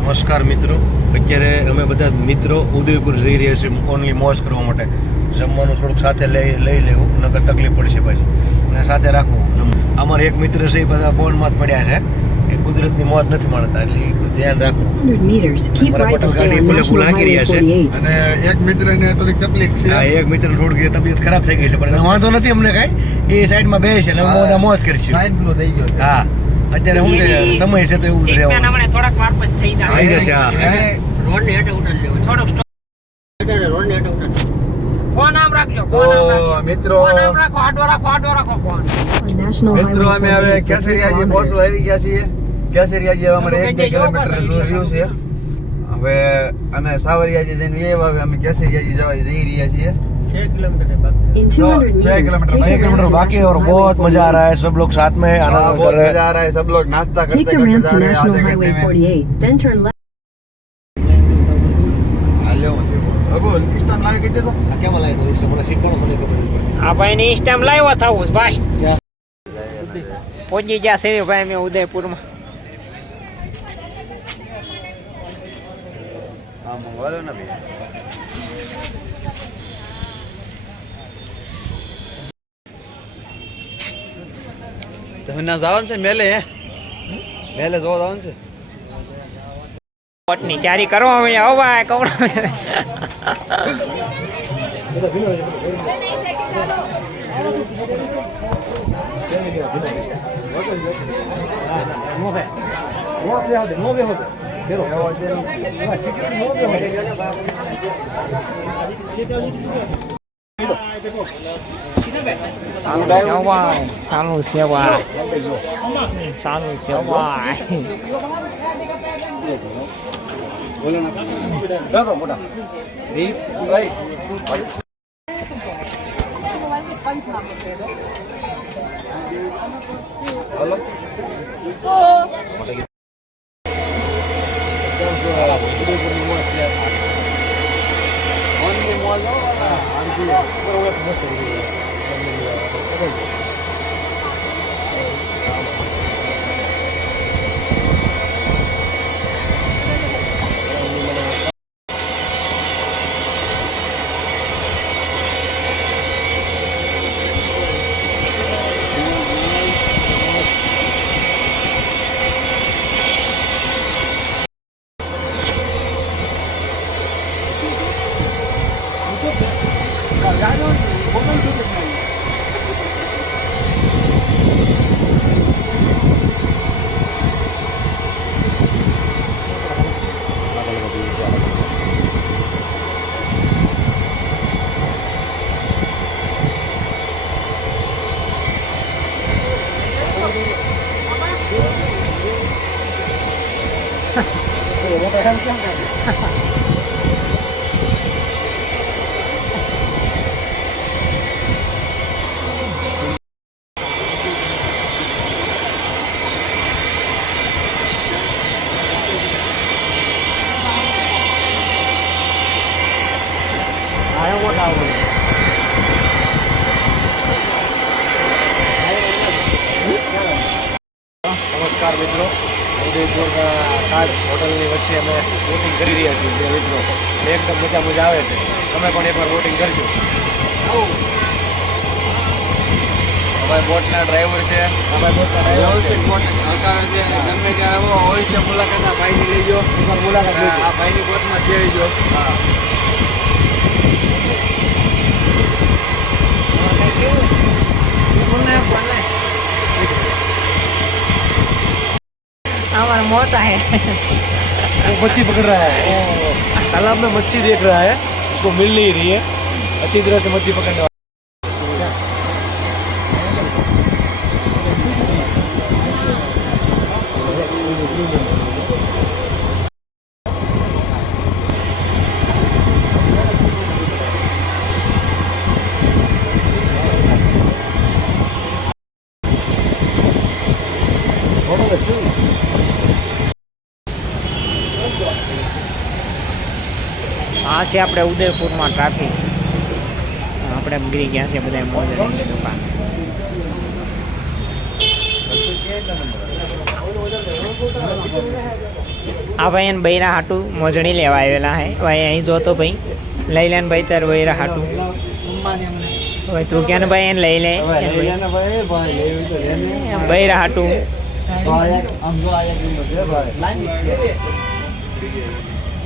નમસ્કાર મિત્રો, અત્યારે અમે બધા મિત્રો ઉદયપુર જઈ રહ્યા છીએ ઓનલી મોજ કરવા માટે. જમવાનું થોડુંક સાથે લઈ લેવું, નકર તકલીફ પડશે પછી, અને સાથે રાખવું. અમારા એક મિત્ર છે એ બધા બોન્ડમાં જ પડ્યા છે, એ કુદરતની મોજ નથી માણતા, એટલે ધ્યાન રાખવું. અમારા પટેલ ગાડી ફૂલે ફૂલ હાંકી રહ્યા છે, અને એક મિત્રને થોડીક તકલીફ છે. હા, એક મિત્ર થોડીક તબિયત ખરાબ થઈ ગઈ છે, પણ વાંધો નથી અમને કાંઈ. એ સાઈડમાં બેસે એટલે મોજ મોજ કરશું. લાઈન ફ્લો થઈ ગયો છે. હા, અત્યારે શું છે, સમય છે તો એવું જ રહેવાનું. થોડાક વાર પછી થઈ જાય. થઈ જશે. હા, રોડની હેઠે ઉતારી લેવો. થોડોક રોડની હેઠે ઉતારી. ફોન આમ રાખજો. તો મિત્રો ફોન આમ રાખો, આડો રાખો ફોન. મિત્રો અમે હવે કેસરિયાજી પહોંચવા આવી ગયા છીએ. કેસરિયાજી અમારે 1-2 કિલોમીટર દૂર રહ્યું છે. હવે અમે સાવરિયાજી જઈને આવ્યા, હવે અમે કેસરિયાજી જવા જઈ રહ્યા છીએ. 6 કિલોમીટર બાકી. 6 किलोमीटर बाकी है और बहुत मजा आ रहा है. सब लोग साथ में आनंद बहुत कर रहे हैं. मजा आ रहा है. सब लोग नाश्ता Take करते the करते ramp जा to रहे हैं. National आधे Highway घंटे में 48, then turn left. હાલ્યો અગો ઇસ્ટામ લાગે કીધે તો આ કેમ લાગ્યો તો? મને શીખવાનો મને ખબર નથી. આ ભાઈ ને ઇન્સ્ટામ લાવ્યો થાવું છે ભાઈ. પહોંચી ગયા છે ભાઈ અમે ઉદયપુરમાં. હા મંગવાલો ને ભાઈ. તમે ના જવાનું છે મેલે? મેલે જોવા જવાનું છે. પોટની ચારી કરવા અમે આવો ભાઈ કવડા. સારું છે ભાઈ. બોલો ના રાખો મોટા દીપ ભાઈ. હેલો નમસ્કાર મિત્રો, ઉદયપુરના તાજ હોટલની વચ્ચે અમે બોટિંગ કરી રહ્યા છીએ બે મિત્રો. એકદમ મજા આવે છે. તમે પણ એકવાર બોટિંગ કરજો. અમારા બોટના ડ્રાઈવર છે. ગમે ત્યારે હોય છે મુલાકાત આ ભાઈની લઈ જાઓ. મુલાકાત આ ભાઈની બોટમાં જઈ જો. હા, हमारा मोटा है. वो मच्छी पकड़ रहा है. तालाब में मच्छी देख रहा है, उसको मिल नहीं रही है. अच्छी तरह से मच्छी पकड़ने वाला. આ છે આપણે ઉદયપુરમાં ટ્રાફિક. આપણે ગીરી ગયા છે બધા મોજની દુકાન. આ ભાઈ એને બૈરા હાટું મોજણી લેવા આવેલા હે ભાઈ અહીં જો તો ભાઈ લઈ લે ને ભાઈ તાર બૈરા હાટું ભાઈ તું ક્યાં ને ભાઈ એને લઈ લે બૈરા હાટું